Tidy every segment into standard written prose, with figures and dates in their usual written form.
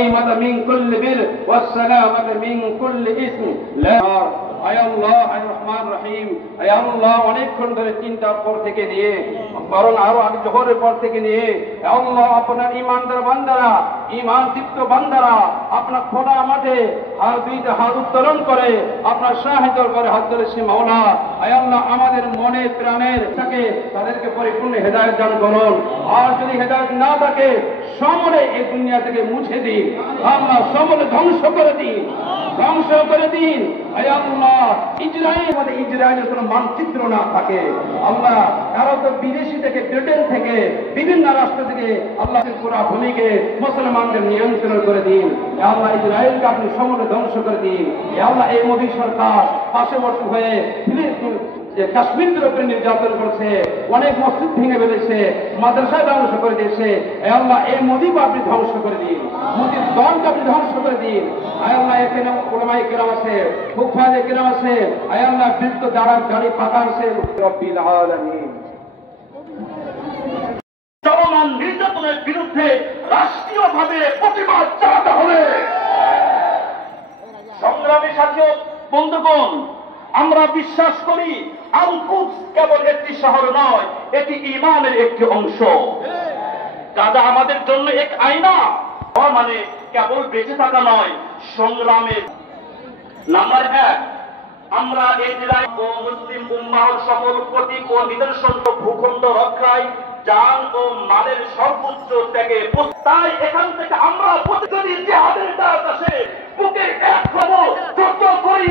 والغنيمة من كل بر والسلامة من كل إثم لا আয় আল্লাহ আয় রহমান রহিম আয় আল্লাহ অনেকক্ষণ ধরে চিন্তার পর থেকে নিয়ে বরং আরো আগে জোহরের পর থেকে নিয়ে আল্লাহ আপনার ইমানদার বান্দারা ইমান দীপ্ত বান্দারা আপনার খোলা মাঠে দুইটা হাত উত্তোলন করে আপনার সাহায্য করে হাত ধরেছে মাওলা আয় আল্লাহ আমাদের মনে প্রাণের থাকে তাদেরকে পরিপূর্ণ হেদায়েত দান করুন আর যদি হেদায়েত না থাকে সমূলে এই দুনিয়া থেকে মুছে দিন আল্লাহ সমূলে ধ্বংস করে দিন আয় আল্লাহ ইসরায়েলের মধ্যে ইসরায়েলের কোনো মানচিত্র না থাকে আল্লাহ কারো তো বিদেশি থেকে ব্রিটেন থেকে বিভিন্ন রাষ্ট্র থেকে আল্লাহ পুরা ভূমিকে মুসলমানদের নিয়ন্ত্রণ করে দিন আল্লাহ ইসরায়েলকে আপনি সমূলে ধ্বংস করে দিন আল্লাহ এই মোদী সরকার পার্শ্ববর্তী হয়ে কাশ্মীরের উপরে নির্যাতন করছে অনেক মসজিদ ভেঙে ফেলেছে মাদ্রাসা ধ্বংস করে দিয়েছে আল্লাহ এই মোদীকে আপনি ধ্বংস করে দিন মোদীর দলকে আপনি ধ্বংস করে দিন আল্লাহ এখানে ওলামায়ে কেরাম আছে ফুকহায়ে কেরাম আছে আল্লাহ বৃদ্ধ দাড়ি পাকা আছে রব্বিল আলামিন চলমান নির্যাতনের বিরুদ্ধে রাষ্ট্রীয়ভাবে প্রতিবাদ চালাতে হবে। সংগ্রামী সাথী বন্ধুগণ, আমরা বিশ্বাস করি আল কুদস কেবল একটি শহর নয়, এটি ঈমানের একটি অংশ। গাজা আমাদের জন্য এক আয়না, মানে কেবল বেঁচে থাকা নয়, সংগ্রামের। নাম্বার 1, আমরা ইসরায়েল ও মুসলিম উম্মাহর সকল প্রতীক ও নিদর্শন ভূখণ্ড রক্ষায় জান ও মালের সর্বোচ্চ ত্যাগে, তাই এখান থেকে আমরা প্রতিদিন জিহাদের ডাক আসে বুকে এক খবর যত করি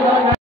Gracias.